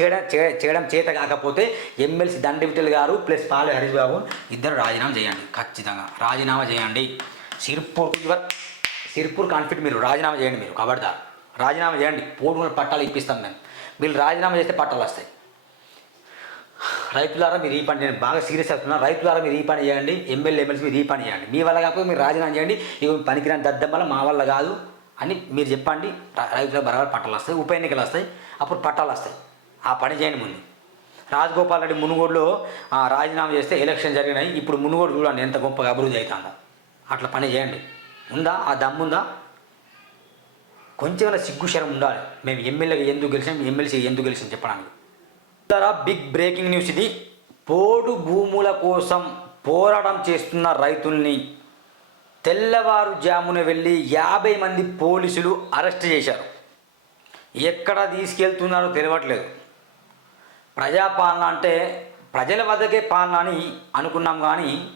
చేయడం చే- చేయడం చేత కాకపోతే ఎమ్మెల్సీ దండవిటల్ గారు ప్లస్ పాలు హరీష్ బాబు ఇద్దరు రాజీనామా చేయండి. ఖచ్చితంగా. రాజీనామా చేయండి. సిర్పూర్ ఇవర్ సిర్పూర్ కాన్ఫిట్ మీరు రాజీనామా చేయండి మీరు కబడ్దార్. రాజీనామా చేయండి. పోటీ పట్టాలు ఇప్పిస్తాం మేము. వీళ్ళు రాజీనామా చేస్తే పట్టాలు వస్తాయి. రైతులారా మీరు ఈ పని చేయండి. బాగా సీరియస్ అవుతున్నా. రైతులారా మీరు ఈ పని చేయండి. ఎమ్మెల్యే ఎమ్మెల్సీ మీరు ఈ పని చేయండి. మీ వల్ల కాకపోతే మీరు రాజీనామా చేయండి. ఇక పనికిరాని దద్దం వల్ల మా వల్ల కాదు అని మీరు చెప్పండి. రైతుల బరాబర్ పట్టాలు వస్తాయి. ఉప ఎన్నికలు వస్తాయి. అప్పుడు పట్టాలు వస్తాయి. ఆ పని చేయని ముందు. రాజగోపాల్ రెడ్డి మునుగోడులో రాజీనామా చేస్తే ఎలక్షన్ జరిగినాయి. ఇప్పుడు మునుగోడు చూడండి ఎంత గొప్పగా అభివృద్ధి అవుతుందో. అట్లా పని చేయండి. ఉందా? ఆ దమ్ముందా కొంచెం సిగ్గుశరం ఉండాలి. మేము ఎమ్మెల్యేగా ఎందుకు గెలిచాం? ఎమ్మెల్సీ ఎందుకు గెలిచాం చెప్పడానికి. ఇతర బిగ్ బ్రేకింగ్ న్యూస్ ఇది. పోడు భూముల కోసం పోరాటం చేస్తున్న రైతుల్ని తెల్లవారుజామున వెళ్ళి యాభై మంది పోలీసులు అరెస్ట్ చేశారు. ఎక్కడ తీసుకెళ్తున్నారో తెలియట్లేదు ప్రజాపాలన అంటే ప్రజల వద్దకే పాలన అని అనుకున్నాం కానీ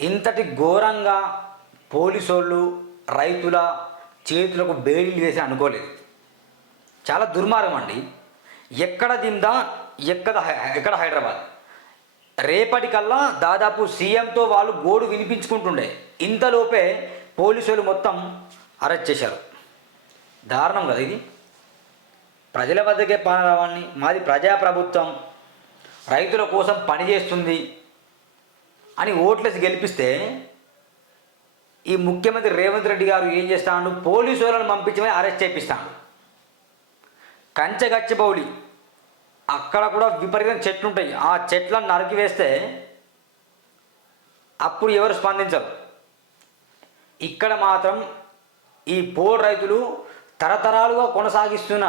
ఇంతటి ఘోరంగా పోలీసోళ్ళు రైతుల చేతులకు బేడీలు వేసి అనుకోలేదు. చాలా దుర్మార్గం అండి. ఎక్కడ దిందా ఎక్కడ హై- ఎక్కడ హైదరాబాద్? రేపటికల్లా దాదాపు సీఎంతో వాళ్ళు గోడు వినిపించుకుంటుండే. ఇంతలోపే పోలీసులు మొత్తం అరెస్ట్ చేశారు. దారుణం కదా ఇది. ప్రజల వద్దకే పాలనవాణ్ణి మాది ప్రజాప్రభుత్వం రైతుల కోసం పనిచేస్తుంది అని ఓట్లేసి గెలిపిస్తే ఈ ముఖ్యమంత్రి రేవంత్ రెడ్డి గారు ఏం చేస్తాడు? పోలీసు వాళ్ళని పంపించమని అరెస్ట్ చేపిస్తాడు. కంచెగచ్చిబౌలి అక్కడ కూడా విపరీతం చెట్లు ఉంటాయి ఆ చెట్లను నరికివేస్తే అప్పుడు ఎవరు స్పందించరు. ఇక్కడ మాత్రం ఈ పోడు రైతులు తరతరాలుగా కొనసాగిస్తున్న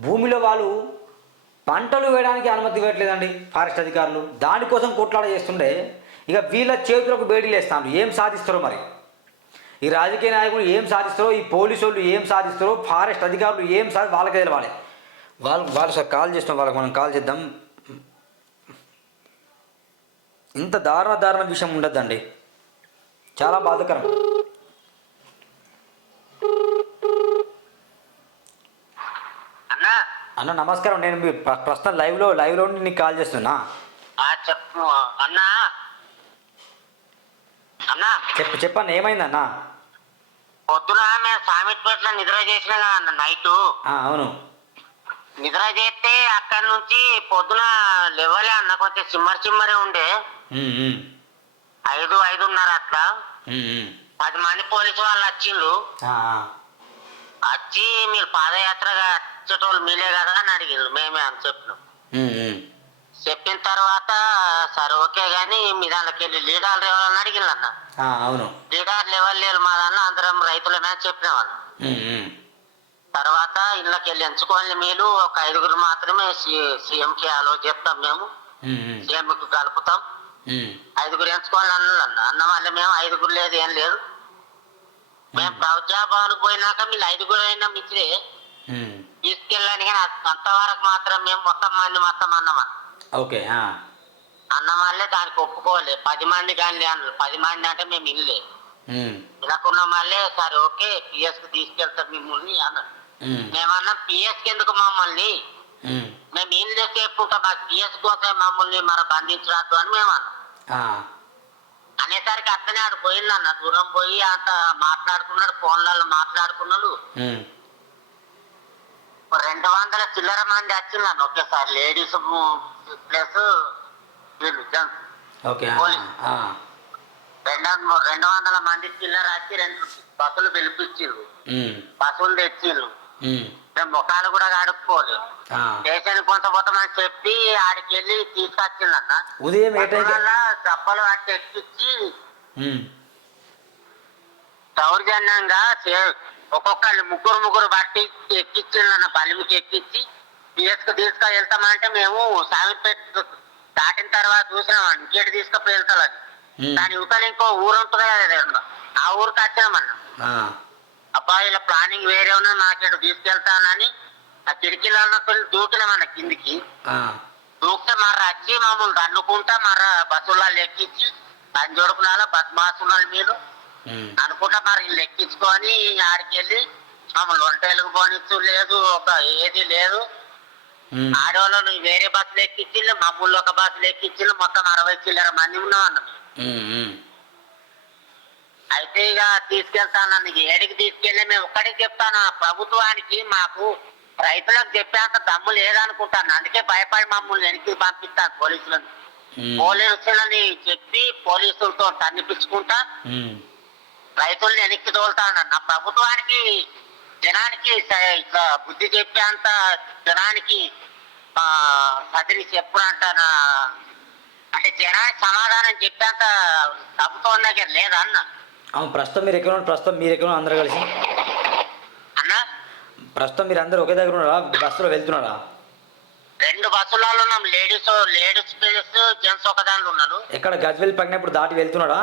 భూమిలో వాళ్ళు పంటలు వేయడానికి అనుమతి ఇవ్వట్లేదండి ఫారెస్ట్ అధికారులు. దానికోసం కొట్లాడ చేస్తుండే ఇక వీళ్ళ చేతులకు బేడీలు వేస్తాను ఏం సాధిస్తారో మరి? ఈ రాజకీయ నాయకులు ఏం సాధిస్తారో ఈ పోలీసు వాళ్ళు ఏం సాధిస్తారో ఫారెస్ట్ అధికారులు ఏం సాధి వాళ్ళకే తెలవాలి. వాళ్ళు వాళ్ళు సార్ కాల్ చేస్తాం వాళ్ళకి మనం కాల్ చేద్దాం. ఇంత దారుణ దారుణ విషయం ఉండద్దండి. చాలా బాధకరం. అన్నా అన్న నమస్కారం. నేను మీ ప్ర- ప్రస్తుతం లైవ్లో లైవ్లో ఉండి నీకు కాల్ చేస్తున్నా. చెప్పు. అన్నా. అన్నా. చెప్పు చెప్పన్న ఏమైందన్న? పొద్దున మేము సామిట్పేటలో నిద్ర చేసిన అన్న నైట్. అవును. నిద్ర చేస్తే అక్కడి నుంచి పొద్దున లేవలే అన్న కొంచెం చిమ్మరి చిమ్మరి ఉండే. ఐదు ఐదున్నర అట్లా. పది మంది పోలీసు వాళ్ళు వచ్చిండ్రు. వచ్చి మీరు పాదయాత్రగా వచ్చేటోళ్ళు మీలే కదా అని అడిగిండ్రు మేమే అని చెప్పినాం. చెప్పిన తర్వాత సరే ఓకే గానీ మీ దాంట్లోకి వెళ్ళి లీడర్లు ఎవరని అడిగిండ్రు అన్న అవును లీడర్లు ఎవరు లేరు మా దాంట్లో అందరం రైతులమే అని చెప్పినాం అన్న ఉమ్, ఉమ్. తర్వాత ఇళ్ళకి వెళ్ళి ఎంచుకోవాలి మీరు ఒక ఐదుగురు మాత్రమే సీఎం కి ఆలో చెప్తాం మేము. సీఎం కి కలుపుతాం. ఐదుగురు ఎంచుకోవాలి అన్న అన్న మళ్ళీ మేము ఐదుగురు లేదు ఏం లేదు మేము ప్రజాభవన్కి పోయినాక మీరు ఐదుగురు అయినా ఉమ్. తీసుకెళ్ళాను కానీ అంత- అంతవరకు మాత్రం మేము మొత్తం మంది మొత్తం అన్నమా. ఓకే ఆ. అన్న మళ్ళీ దానికి ఒప్పుకోలే పది మంది కానీ పది మంది అంటే మేము ఇల్లే. వినకున్న మళ్ళీ సరే ఓకే పిఎస్కి తీసుకెళ్తాం మిమ్మల్ని అన్నారు. మేమన్నా పిఎస్కి ఎందుకు మమ్మల్ని. మేము ఏం మాకు పిఎస్ కోసం మమ్మల్ని మరి బంధించరాదు అని మేము అన్నాం. అనేసరికి అక్కనే ఆడు పోయిందన్న. దూరం పోయి అంత మాట్లాడుకున్నాడు ఫోన్లలో మాట్లాడుకున్నాడు. రెండు వందల చిల్లర మంది వచ్చిందన్న ఒకేసారి లేడీస్ ప్లస్ వీళ్ళు జెంట్స్ ఓకే ఆ, ఆ. రెండు రెండు వందల మంది చిల్లర వచ్చి రెండు బస్సులు పిలిపించిండ్రు బస్సులు తెచ్చిండ్రు. మేము ముఖాలు కూడా కడుక్కోలేదు. స్టేషన్ కొంత పోతామని చెప్పి ఆడికి వెళ్ళి తీసుకొచ్చిందన్న. ఉదయం వల్ల దెబ్బలు అట్టి ఎక్కించి దౌర్జన్యంగా ఒక్కొక్కళ్ళు ముగ్గురు ముగ్గురు బట్టి ఎక్కించిందన్న బలిమికి ఎక్కించి తీసుకు వెళ్తామంటే మేము సామిపేట దాటిన తర్వాత చూసినాం ఇంకేటి తీసుకుపోయి ఉమ్. దాని యువతలు ఇంకో ఊరు ఉంటుంది కదా ఆ ఊరికి వచ్చామన్నా ఆ, అబ్బా ఇలా ప్లానింగ్ వేరే ఉన్నది నాకు ఇక్కడ తీసుకెళ్తానని ఆ కిటికీలలో దూకినామన్న కిందికి. దూకితే మరి వచ్చి మమ్మల్ని దన్నుకుంటా మరి బస్సులలో ఎక్కించి బంజోడుకున్నాలో బద్మాసున్నాడు మీరు అనుకుంటా మరి వీళ్ళు ఎక్కించుకొని ఆడికి వెళ్ళి మమ్మల్ని ఒంటెలుగు పోనిచ్చు లేదు ఒక ఏది లేదు. ఆడవాళ్ళను వేరే బస్సులు ఎక్కించిళ్ళు మమ్మల్ని ఒక బస్సులు ఎక్కించిళ్ళు మొత్తం అరవై చిల్లర మంది ఉన్నాం అన్న. అయితే ఇక తీసుకెళ్తాను నీకు ఏడికి తీసుకెళ్ళి మేము ఒక్కడికి చెప్తాను ప్రభుత్వానికి మాకు రైతులకు చెప్పేంత దమ్ము లేదనుకుంటాను అందుకే భయపడి మమ్మల్ని వెనక్కి పంపిస్తాను పోలీసులను. పోలీసులని చెప్పి పోలీసులతో తన్నిపించుకుంటా. రైతుల్ని వెనక్కి తోలుతాను నా ప్రభుత్వానికి జనానికి ఇట్లా బుద్ధి చెప్పేంత జనానికి సదిరి చెప్పుడంటానా అంటే జనానికి సమాధానం చెప్పేంత ప్రభుత్వం దగ్గర లేదన్న అవును ప్రస్తుతం మీరు ఎక్కడ? ప్రస్తుతం మీరు ఎక్కడ అందరు కలిసి? అన్న? ప్రస్తుతం మీరు అందరు ఒకే దగ్గర ఉన్నారా? బస్సులో వెళ్తున్నారా? రెండు బస్సులలో ఉన్నాం. లేడీస్ లేడీస్ ప్లేస్ జెంట్స్ ఒక దాంట్లో ఉన్నారు. ఎక్కడ గజ్వెల్ పగినప్పుడు దాటి వెళ్తున్నాడా?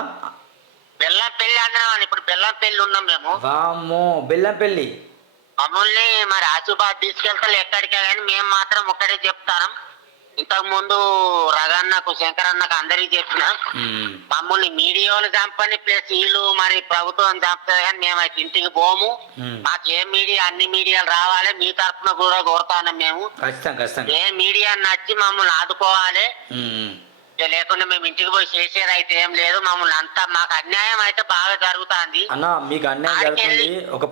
బెల్లం పెళ్ళి అన్నామని ఇప్పుడు బెల్లం పెళ్ళి ఉన్నాం మేము. వామ్మో బెల్లంపల్లి మమ్మల్ని మరి ఆసిఫాబాద్ తీసుకెళ్తారు ఎక్కడికే కానీ మేము మాత్రం ఒక్కడే చెప్తాను. ఇంతకు ముందు రగన్నకు శంకరన్నకు అందరికి చెప్పిన. మమ్మల్ని మీడియా వాళ్ళు చంపని ప్లస్ వీళ్ళు మరి ప్రభుత్వం చంపుతుంది కానీ మేము అయితే ఇంటికి పోము. మాకు ఏ మీడియా అన్ని మీడియాలు రావాలి మీ తరఫున కూడా కోరుతాను మేము. ఏ మీడియా నచ్చి మమ్మల్ని ఆదుకోవాలి. లేకుండా మేము ఇంటికి పోయి చేసేది అయితే ఏం లేదు. మమ్మల్ని అంతా మాకు అన్యాయం అయితే బాగా జరుగుతుంది. అన్న మీకు అన్యాయం జరుగుతుంది. ఒక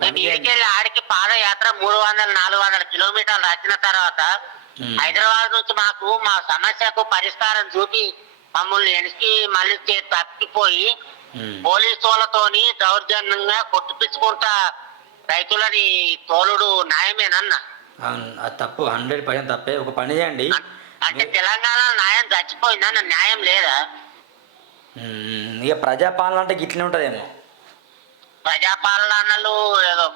ఆడికి పాదయాత్ర మూడు వందల నాలుగు వందల కిలోమీటర్లు వచ్చిన తర్వాత. హైదరాబాద్ నుంచి మాకు మా సమస్యకు పరిష్కారం చూపి మమ్మల్ని వెనక్కి మళ్ళీ తప్పిపోయి. పోలీసు వాళ్ళతోని దౌర్జన్యంగా కొట్టిపించుకుంటా రైతులని తోలుడు న్యాయమేనన్న. తప్పు హండ్రెడ్ పర్సెంట్ తప్పే. ఒక పని చేయండి. అంటే తెలంగాణ న్యాయం చచ్చిపోయిందన్న న్యాయం లేదా? ఇక ప్రజాపాలన అంటే గిట్లనే ఉంటుందేమో. ప్రజాపాలనలు ఏదో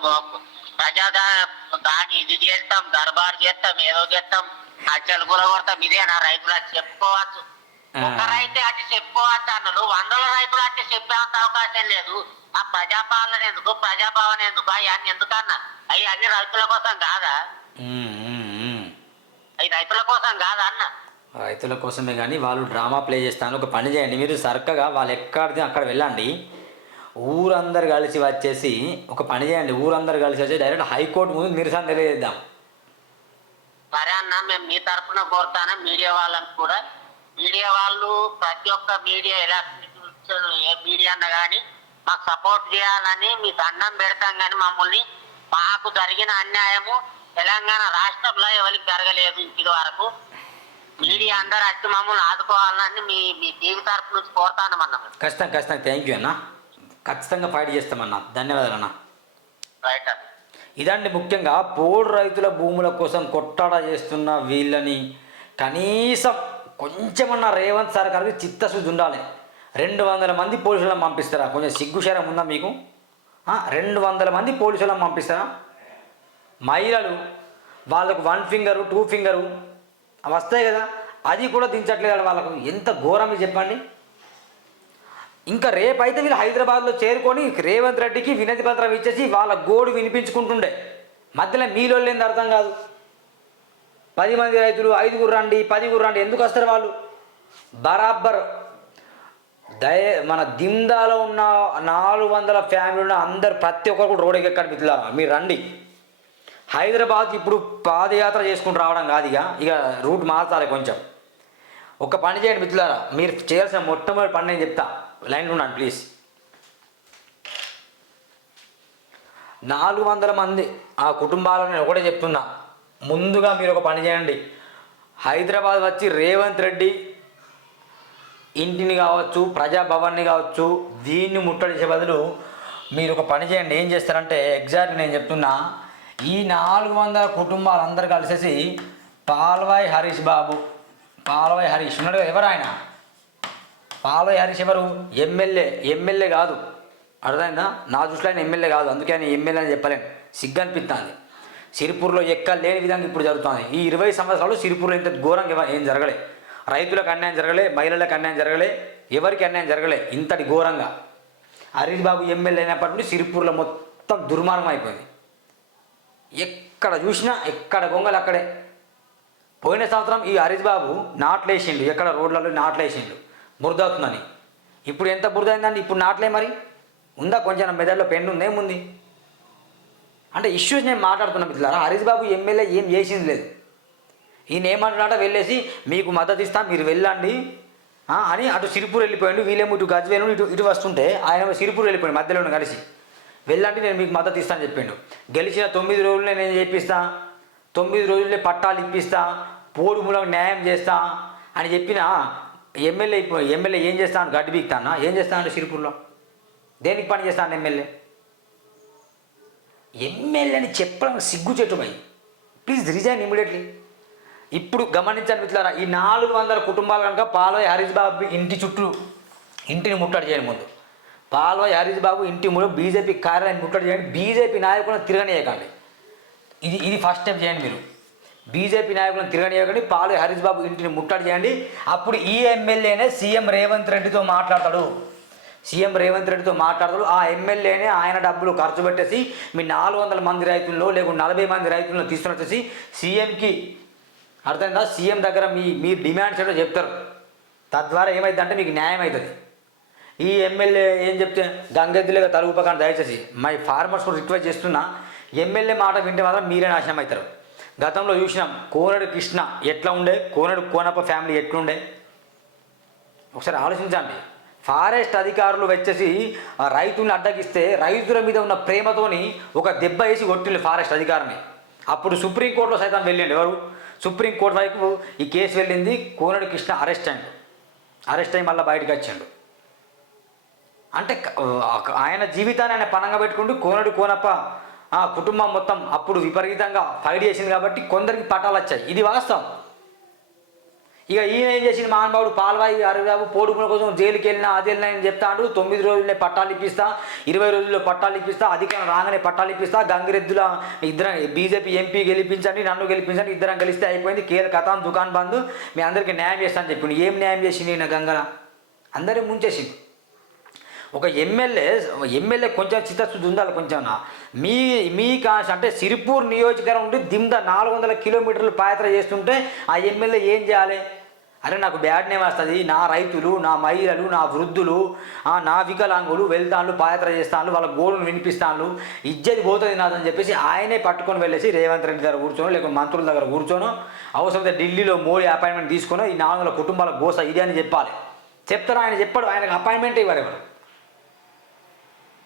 ప్రజా దా- దాని ఇది చేస్తాం దర్బార్ చేస్తాం ఏదో చేస్తాం హత్యలు కూడా కొడతాం ఇదేనా రైతులు అది చెప్పుకోవచ్చు. ఒక రైతే అటు చెప్పుకోవచ్చు అన్నలు. వందల రైతులు అట్టే చెప్పేంత అవకాశం లేదు. ఆ ప్రజాపాలన ఎందుకు ప్రజాభవన ఎందుకు అవన్నీ ఎందుకన్నా? అవి అన్ని రైతుల కోసం కాదా? రైతుల కోసం కాదా అన్న? రైతుల కోసమే కానీ వాళ్ళు డ్రామా ప్లే చేస్తాను. ఒక పని చేయండి. మీరు సరకగా వాళ్ళు ఎక్కడిది అక్కడ వెళ్ళండి. ఊరందరు కలిసి వచ్చేసి ఒక పని చేయండి. ఊరందరు కలిసి వచ్చి డైరెక్ట్ హైకోర్టు ముందు నిరసన తెలియజేద్దాం. సరే అన్న మేము మీ తరఫున కోరుతాను. మీడియా వాళ్ళని కూడా. మీడియా వాళ్ళు ప్రతి ఒక్క మీడియా ఎలక్ట్రిక్ ఏ మీడియా అన్న కానీ మాకు సపోర్ట్ చేయాలని మీ దండం పెడతాం కానీ మమ్మల్ని. మాకు జరిగిన అన్యాయము తెలంగాణ రాష్ట్రంలో ఎవరికి జరగలేదు ఇది వరకు. మీడియా అందరూ వచ్చి మమ్మల్ని ఆదుకోవాలని మీ మీ టీవీ తరఫు నుంచి కోరుతాను అన్న. ఖచ్చితంగా ఖచ్చితంగా. థ్యాంక్ యూ అన్న. ఖచ్చితంగా ఫైట్ చేస్తామన్న. ధన్యవాదాలు అన్న. రైట్ అన్న. ఇదండి ముఖ్యంగా పోడు రైతుల భూముల కోసం కొట్టాడ చేస్తున్న వీళ్ళని కనీసం కొంచెమన్నా రేవంత్ సర్కార్కి చిత్తశుద్ధి ఉండాలి. రెండు వందల మంది పోలీసులను పంపిస్తారా? కొంచెం సిగ్గుశరం ఉందా మీకు? రెండు వందల మంది పోలీసులను పంపిస్తారా? మహిళలు వాళ్ళకు వన్ ఫింగరు టూ ఫింగరు అవి వస్తాయి కదా అది కూడా దించట్లేదు వాళ్ళకు. ఎంత ఘోరమే చెప్పండి. ఇంకా రేపైతే వీళ్ళు హైదరాబాద్లో చేరుకొని రేవంత్ రెడ్డికి వినతి పత్రం ఇచ్చేసి వాళ్ళ గోడు వినిపించుకుంటుండే. మధ్యలో మీలో లేని అర్థం కాదు. పది మంది రైతులు ఐదుగురు రండి పదిగురు రండి ఎందుకు వస్తారు వాళ్ళు? బరాబర్ దయ మన దిందాలో ఉన్న నాలుగు వందల ఫ్యామిలీ ఉన్న అందరు ప్రతి ఒక్కరు కూడా రోడ్కి ఎక్కడ మిత్రులారా మీరు రండి. హైదరాబాద్ ఇప్పుడు పాదయాత్ర చేసుకుంటూ రావడం కాదు ఇక. ఇక రూట్ మార్చాలి కొంచెం. ఒక పని చేయండి మిత్రులారా. మీరు చేయాల్సిన మొట్టమొదటి పని నేను చెప్తా. లైన్లో ఉన్నాను ప్లీజ్. నాలుగు వందల మంది ఆ కుటుంబాలను నేను ఒకటే చెప్తున్నా. ముందుగా మీరు ఒక పని చేయండి. హైదరాబాద్ వచ్చి రేవంత్ రెడ్డి ఇంటిని కావచ్చు ప్రజాభవన్ని కావచ్చు దీన్ని ముట్టడించే బదులు మీరు ఒక పని చేయండి. ఏం చేస్తారంటే ఎగ్జాక్ట్ నేను చెప్తున్నా. ఈ నాలుగు వందల కుటుంబాలు అందరు కలిసేసి పాల్వాయి హరీష్ బాబు పాల్వాయి హరీష్. ఉన్నాడు ఎవరు ఆయన? పాల్వాయి హరీష్ ఎవరు? ఎమ్మెల్యే ఎమ్మెల్యే కాదు. అర్థమైందా? నా దృష్టిలో ఆయన ఎమ్మెల్యే కాదు. అందుకే ఆయన ఎమ్మెల్యే అని చెప్పలేను. సిగ్గు అనిపిస్తుంది సిరిపూర్లో ఎక్కడ లేని విధంగా ఇప్పుడు జరుగుతుంది. ఈ ఇరవై సంవత్సరాలు సిరిపూర్లో ఇంత ఘోరంగా ఏం జరగలే. రైతులకు అన్యాయం జరగలే మహిళలకు అన్యాయం జరగలే ఎవరికి అన్యాయం జరగలే ఇంతటి ఘోరంగా. హరీష్ బాబు ఎమ్మెల్యే అయినప్పటి నుండి సిరిపూర్లో మొత్తం దుర్మార్గం అయిపోయింది. ఎక్కడ చూసినా ఎక్కడ గొంగలు అక్కడే. పోయిన సంవత్సరం ఈ హరీష్ బాబు నాట్లేసిండు. ఎక్కడ రోడ్లలో నాట్లేసిండు. బురదవుతుందని ఇప్పుడు ఎంత బురద ఇప్పుడు నాట్లే మరి? ఉందా కొంచెం మెదడులో పెండు ఉందేముంది అంటే ఇష్యూస్ నేను మాట్లాడుతున్నా మిత్రులారా. హరీష్ బాబు ఎమ్మెల్యే ఏం చేసింది లేదు. ఈయన ఏమంటున్నాడో వెళ్ళేసి మీకు మద్దతు ఇస్తా మీరు వెళ్ళండి. అని అటు సిరిపూర్ వెళ్ళిపోయాడు. వీళ్ళేమో ఇటు గజ్వేను ఇటు ఇటు వస్తుంటే ఆయన సిరిపూర్ వెళ్ళిపోయాడు మధ్యలో కలిసి. వెళ్ళండి నేను మీకు మద్దతు ఇస్తాను చెప్పిండు. గెలిచిన తొమ్మిది రోజులే నేను చేపిస్తా తొమ్మిది రోజులే పట్టాలు ఇప్పిస్తా పోడు మూలకు న్యాయం చేస్తా అని చెప్పిన ఎమ్మెల్యే ఇప్పుడు ఎమ్మెల్యే ఏం చేస్తాను? గడ్డి బీక్తానా ఏం చేస్తాను సిరిపూర్లో? దేనికి పని చేస్తాను ఎమ్మెల్యే? ఎమ్మెల్యేని చెప్పడం సిగ్గు చెట్టుమై ప్లీజ్ రిజైన్ ఇమీడియట్లీ ఇప్పుడు గమనించండి మిత్రులారా ఈ నాలుగు వందల కుటుంబాలు కనుక పాల్వాయి హరీష్ బాబు ఇంటి చుట్టూ ఇంటిని ముట్టడి చేయని ముందు. పాల్వ హరీష్ బాబు ఇంటి ముందు బీజేపీ కార్యాలయం ముట్టడి చేయండి. బీజేపీ నాయకులను తిరగనీయకండి. ఇది ఇది ఫస్ట్ స్టెప్ చేయండి మీరు. బీజేపీ నాయకులను తిరగనీయకండి. పాలు హరీష్ బాబు ఇంటిని ముట్టడి చేయండి. అప్పుడు ఈ ఎమ్మెల్యేనే సీఎం రేవంత్ రెడ్డితో మాట్లాడతాడు. సీఎం రేవంత్ రెడ్డితో మాట్లాడతాడు. ఆ ఎమ్మెల్యేనే ఆయన డబ్బులు ఖర్చు పెట్టేసి మీ నాలుగు వందల మంది రైతుల్లో లేకుంటే నలభై మంది రైతులను తీసుకుని వచ్చేసి సీఎంకి అర్థమైందా? సీఎం దగ్గర మీ మీ డిమాండ్స్ ఏంటో చెప్తారు. తద్వారా ఏమైందంటే మీకు న్యాయం అవుతుంది. ఈ ఎమ్మెల్యే ఏం చెప్తే గంగెద్దులేగా తలుపుపక్కన దయచేసి మై ఫార్మర్స్ కూడా రిక్వెస్ట్ చేస్తున్నా ఎమ్మెల్యే మాట వింటే మాత్రం మీరే నాశనం అవుతారు గతంలో చూసినాం కోనడు కృష్ణ ఎట్లా ఉండే కోనడు కోనప్ప ఫ్యామిలీ ఎట్లుండే? ఒకసారి ఆలోచించండి. ఫారెస్ట్ అధికారులు వచ్చేసి రైతుల్ని అడ్డగిస్తే రైతుల మీద ఉన్న ప్రేమతోని ఒక దెబ్బ వేసి కొట్టిండు ఫారెస్ట్ అధికారిని. అప్పుడు సుప్రీంకోర్టులో సైతం వెళ్ళిండు ఎవరు? సుప్రీంకోర్టు వైపు ఈ కేసు వెళ్ళింది కోనడు కృష్ణ అరెస్ట్ అయ్యిండు. అరెస్ట్ అయ్యి మళ్ళీ బయటకు వచ్చాడు. అంటే ఆయన జీవితాన్ని ఆయన పనంగా పెట్టుకుంటూ కోనడు కోనప్ప. ఆ కుటుంబం మొత్తం అప్పుడు విపరీతంగా ఫైట్ చేసింది కాబట్టి కొందరికి పటాలు వచ్చాయి. ఇది వాస్తవం. ఇక ఈయన ఏం చేసింది మహానుభావుడు పాల్వాయి అరవిబాబు పోడుకుల కోసం జైలుకి వెళ్ళినా అది వెళ్ళినా అని చెప్తాడు తొమ్మిది రోజులనే పట్టాలు ఇప్పిస్తా ఇరవై రోజుల్లో పట్టాలు ఇప్పిస్తా అధికారం రాగానే పట్టాలు ఇప్పిస్తా. గంగిరెద్దుల ఇద్దరం బీజేపీ ఎంపీ గెలిపించండి నన్ను గెలిపించండి ఇద్దరం గెలిస్తే అయిపోయింది. కేర్ కథాన్ దుకాన్ బంద్. మీ అందరికీ న్యాయం చేస్తాను చెప్పిండు. ఏం న్యాయం చేసింది ఈయన గంగన అందరూ ముంచేసింది ఒక ఎమ్మెల్యే ఎమ్మెల్యే కొంచెం చిత్తశుద్ధి ఉండాలి కొంచెం మీ మీ కాశ అంటే సిరిపూర్ నియోజకవర్గం నుండి దిమ్ద నాలుగు వందల కిలోమీటర్లు పాదయాత్ర చేస్తుంటే ఆ ఎమ్మెల్యే ఏం చేయాలి? అరే నాకు బ్యాడ్ నేమ్ వస్తుంది. నా రైతులు నా మహిళలు నా వృద్ధులు నా వికలాంగులు వెళ్తాను పాదయాత్ర చేస్తాను వాళ్ళ గోడును వినిపిస్తాను ఇజ్జది పోతుంది నాదని చెప్పేసి ఆయనే పట్టుకొని వెళ్ళేసి రేవంత్ రెడ్డి దగ్గర కూర్చోను లేకపోతే మంత్రుల దగ్గర కూర్చోను. అవసరమైతే ఢిల్లీలో మోడీ అపాయింట్మెంట్ తీసుకొని ఈ నాలుగు వందల కుటుంబాల గోస ఇది అని చెప్పాలి. చెప్తారు ఆయన చెప్పాడు ఆయనకు అపాయింట్మెంట్ ఇవ్వరు ఎవరు?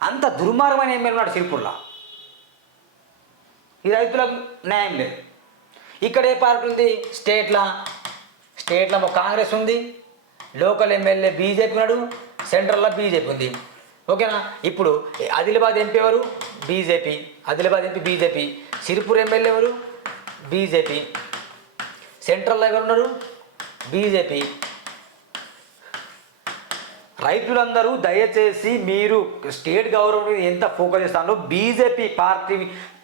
అంత దుర్మార్గమైన ఎమ్మెల్యే ఉన్నాడు సిరిపూర్లో. ఈ రైతులకు న్యాయం లేదు. ఇక్కడ ఏ పార్టీ ఉంది స్టేట్ల స్టేట్లో కాంగ్రెస్ ఉంది లోకల్ ఎమ్మెల్యే బీజేపీ ఉన్నాడు సెంట్రల్లో బీజేపీ ఉంది. ఓకేనా? ఇప్పుడు ఆదిలాబాద్ ఎంపీ ఎవరు? BJP. Adilabad MP BJP. Siripur MLA ఎవరు? బీజేపీ. సెంట్రల్లో ఎవరు ఉన్నారు? బీజేపీ. రైతులందరూ దయచేసి మీరు స్టేట్ గవర్నమెంట్ ఎంత ఫోకస్ చేస్తారో బీజేపీ పార్టీ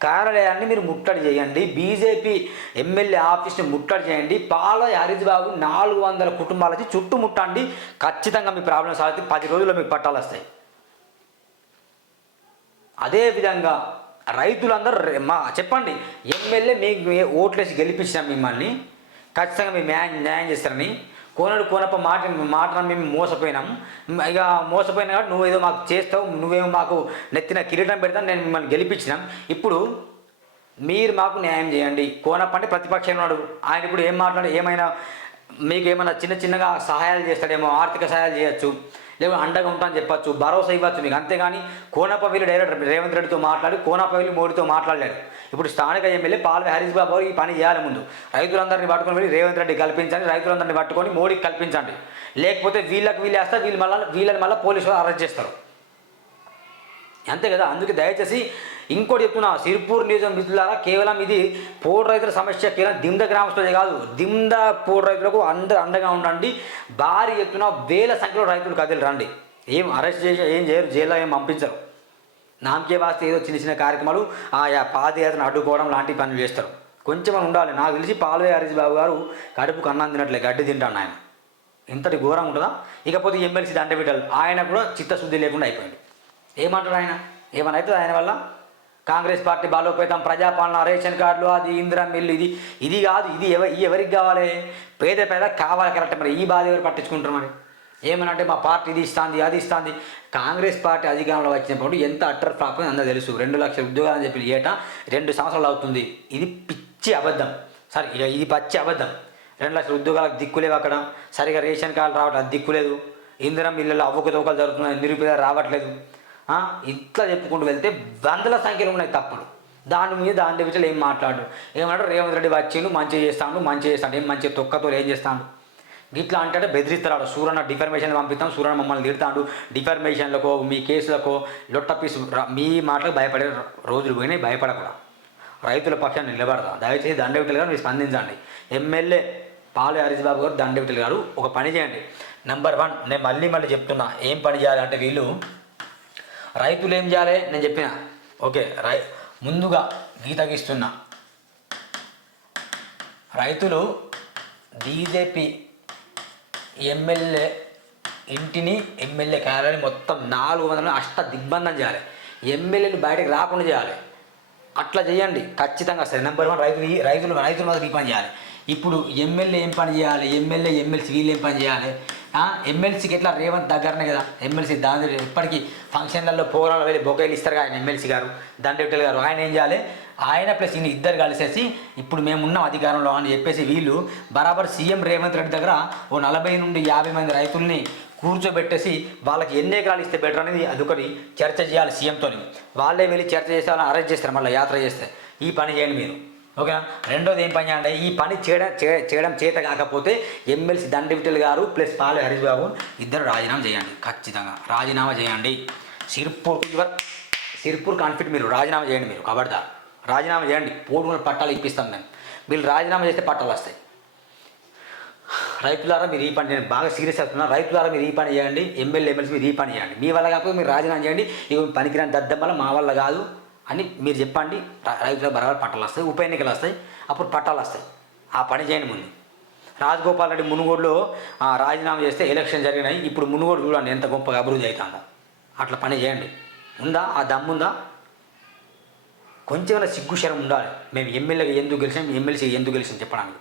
కార్యాలయాన్ని మీరు ముట్టడి చేయండి. బీజేపీ ఎమ్మెల్యే ఆఫీస్ని ముట్టడి చేయండి. పాల హరీష్ బాబు నాలుగు వందల కుటుంబాలకి చుట్టుముట్టండి ఖచ్చితంగా మీ ప్రాబ్లమ్ సాల్వ్ అవుతుంది. పది రోజుల్లో మీకు పట్టాలు వస్తాయి. అదేవిధంగా రైతులందరూ మా చెప్పండి ఎమ్మెల్యే మీకు ఓట్లేసి గెలిపించినాం మిమ్మల్ని ఖచ్చితంగా మీ న్యాయం న్యాయం చేస్తారని కోనడు కోనప్ప మాట మాట మేము మోసపోయినాం. ఇక మోసపోయినా కాబట్టి నువ్వేదో మాకు చేస్తావు నువ్వేమో మాకు నెత్తిన కిరీటం పెడతాను నేను మిమ్మల్ని గెలిపించినాం. ఇప్పుడు మీరు మాకు న్యాయం చేయండి. కోనప్ప అంటే ప్రతిపక్షం ఉన్నాడు. ఆయన ఇప్పుడు ఏం మాట్లాడు ఏమైనా మీకు ఏమైనా చిన్న చిన్నగా సహాయాలు చేస్తాడేమో ఆర్థిక సహాయాలు చేయొచ్చు లేదా అండగా ఉంటానని చెప్పొచ్చు భరోసా ఇవ్వచ్చు మీకు. అంతేగాని కోనప్ప వెళ్ళి డైరెక్ట్ రేవంత్ రెడ్డితో మాట్లాడి కోనప్ప మోడీతో మాట్లాడలేడు ఇప్పుడు స్థానిక ఎమ్మెల్యే పాల్వే హరీష్ బాబు ఈ పని చేయాలి ముందు. రైతులందరినీ పట్టుకొని వెళ్ళి రేవంత్ రెడ్డి కల్పించండి రైతులందరినీ పట్టుకొని మోడీకి కల్పించండి. లేకపోతే వీళ్ళకి వీళ్ళు వేస్తే వీళ్ళు మళ్ళీ వీళ్ళని మళ్ళీ పోలీసులు అరెస్ట్ చేస్తారు. అంతే కదా? అందుకే దయచేసి ఇంకోటి చెప్తున్నా సిర్పూర్ నియోజకవర్గం మిత్రులారా కేవలం ఇది పోడు రైతుల సమస్య కేవలం దిమ్ద గ్రామస్తులే కాదు దిమ్ద పోడు రైతులకు అందరు అండగా ఉండండి. భారీ ఎత్తున వేల సంఖ్యలో రైతులు కదిలి రండి. ఏం అరెస్ట్ చేసి ఏం చేయరు జైల్లో ఏం పంపించరు. నామకే వాస్తే ఏదో చిన్న చిన్న కార్యక్రమాలు ఆ పాదయాత్రను అడ్డుకోవడం లాంటి పనులు చేస్తారు. కొంచెం అని ఉండాలి. నాకు తెలిసి పాల్వే హరీష్ బాబు గారు కడుపుకు అన్నం తినట్లే గడ్డి తింటాను ఆయన. ఇంతటి ఘోరం ఉంటుందా? ఇకపోతే ఎమ్మెల్సీ దండబిడ్డలు ఆయన కూడా చిత్తశుద్ధి లేకుండా అయిపోయింది ఏమంటాడు ఆయన? ఏమైనా అవుతుంది ఆయన వల్ల? కాంగ్రెస్ పార్టీ బలోపేతం ప్రజాపాలన రేషన్ కార్డులు అది ఇందిరా మిల్లు ఇది ఇది కాదు ఇది ఎవ ఎవరికి కావాలి? పేద పేద కావాలి కరెక్ట్. మరి ఈ బాధ ఎవరు పట్టించుకుంటారు మరి? ఏమనంటే మా పార్టీ ఇది ఇస్తుంది అది ఇస్తుంది. కాంగ్రెస్ పార్టీ అధికారంలో వచ్చినప్పుడు ఎంత అట్టర్ ఫ్లాప్ అందరూ తెలుసు. రెండు లక్షల ఉద్యోగాలు అని చెప్పి ఏటా రెండు సంవత్సరాలు అవుతుంది. ఇది పిచ్చి అబద్ధం. సరే ఇక ఇది పచ్చి అబద్ధం. రెండు లక్షల ఉద్యోగాలకు దిక్కులేవు అక్కడ. సరిగా రేషన్ కార్డు రావట్లేదు దిక్కులేదు ఇంధనం ఇళ్ళలో అవ్వకతోకలు జరుగుతున్నాయి నిరుపేద రావట్లేదు? ఇట్లా చెప్పుకుంటూ వెళ్తే వందల సంఖ్యలో ఉన్నాయి తప్పులు. దాని మీద దాని విషయాలు ఏం మాట్లాడు? ఏమంటారు రేవంత్ రెడ్డి వచ్చిండు మంచిగా చేస్తాడు మంచిగా చేస్తాడు. ఏం మంచిగా తొక్కతో ఏం చేస్తాడు? ఇట్లా అంటే బెదిరిస్తాడు సూరన్న డిఫర్మేషన్ పంపిస్తాం సూరన్న మమ్మల్ని తిడతాడు. డిఫర్మేషన్లకు మీ కేసులకో లొట్ట పీసు మీ మాటలకు భయపడే రోజులు పోయినాయి భయపడకూడదు రైతుల పక్షాన్ని నిలబడదా? దయచేసి దండవిటలు గారు మీరు స్పందించండి. ఎమ్మెల్యే పాలు హరీష్ బాబు గారు దండవిటలు గారు ఒక పని చేయండి. నెంబర్ వన్ నేను మళ్ళీ మళ్ళీ చెప్తున్నా ఏం పని చేయాలంటే వీళ్ళు రైతులు ఏం చేయాలి? నేను చెప్పిన. ఓకే రై ముందుగా గీత గీస్తున్నా. రైతులు బీజేపీ ఎమ్మెల్యే ఇంటిని ఎమ్మెల్యే కార్యాలయం మొత్తం నాలుగు వందల అష్ట దిగ్బంధం చేయాలి. ఎమ్మెల్యేని బయటకు రాకుండా చేయాలి. అట్లా చేయండి. ఖచ్చితంగా సరే. నెంబర్ వన్ రైతులు రైతులు రైతుల మీద ఈ పని చేయాలి. ఇప్పుడు ఎమ్మెల్యే ఏం పని చేయాలి? ఎమ్మెల్యే ఎమ్మెల్సీ వీళ్ళు ఏం పని చేయాలి? ఎమ్మెల్సీకి ఎట్లా రేవంత్ దగ్గరనే కదా. ఎమ్మెల్సీ దాని ఇప్పటికీ ఫంక్షన్లలో పోరాలు వెళ్ళి బొకేలు ఇస్తారు ఆయన ఎమ్మెల్సీ గారు దండెట్టెల్ గారు. ఆయన ఏం చేయాలి? ఆయన ప్లస్ ఈయన ఇద్దరు కలిసేసి ఇప్పుడు మేమున్నాం అధికారంలో అని చెప్పేసి వీళ్ళు బరాబర్ సీఎం రేవంత్ రెడ్డి దగ్గర ఓ నలభై నుండి యాభై మంది రైతుల్ని కూర్చోబెట్టేసి వాళ్ళకి ఎన్ని ఎకరాలు ఇస్తే బెటర్ అనేది అదొకటి చర్చ చేయాలి సీఎంతో వాళ్ళే వెళ్ళి చర్చ చేస్తే వాళ్ళని అరెస్ట్ చేస్తారు మళ్ళీ యాత్ర చేస్తే. ఈ పని చేయండి మీరు. ఓకేనా? రెండోది ఏం పని చేయండి ఈ పని చేయడం చే- చేయడం చేత కాకపోతే ఎమ్మెల్సీ దండవిటల్ గారు ప్లస్ పాలె హరీష్ బాబు ఇద్దరు రాజీనామా చేయండి. ఖచ్చితంగా రాజీనామా చేయండి. సిర్పూర్ ఇవర్ సిర్పూర్ కాన్ఫిట్ మీరు రాజీనామా చేయండి మీరు కబడ్దారు. రాజీనామా చేయండి. పోటీ పట్టాలు ఇప్పిస్తాను నేను. మీరు రాజీనామా చేస్తే పట్టాలు వస్తాయి. రైతులారా మీరు ఈ పని నేను బాగా సీరియస్ అవుతున్నా రైతులారా మీరు ఈ పని చేయండి. ఎమ్మెల్యే ఎమ్మెల్సీ మీరు ఈ పని చేయండి. మీ వల్ల కాకపోతే మీరు రాజీనామా చేయండి. ఇక పనికిరాని దద్దం వల్ల మా వల్ల కాదు అని మీరు చెప్పండి. రైతుల రైతులకు బరాబర్ పట్టాలు వస్తాయి. ఉప ఎన్నికలు వస్తాయి. అప్పుడు పట్టాలు వస్తాయి. ఆ పని చేయండి ముందు. రాజగోపాల్ రెడ్డి మునుగోడులో రాజీనామా చేస్తే ఎలక్షన్ జరిగినాయి. ఇప్పుడు మునుగోడు చూడండి ఎంత గొప్పగా అభివృద్ధి అవుతుందో. అట్లా పని చేయండి. ఉందా? ఆ దమ్ముందా? కొంచెమైనా సిగ్గు శరం ఉండాలి. మేము ఎమ్మెల్యేగా ఎందుకు గెలిచాం ఎమ్మెల్సీగా ఎందుకు గెలిచాం చెప్పడానికి.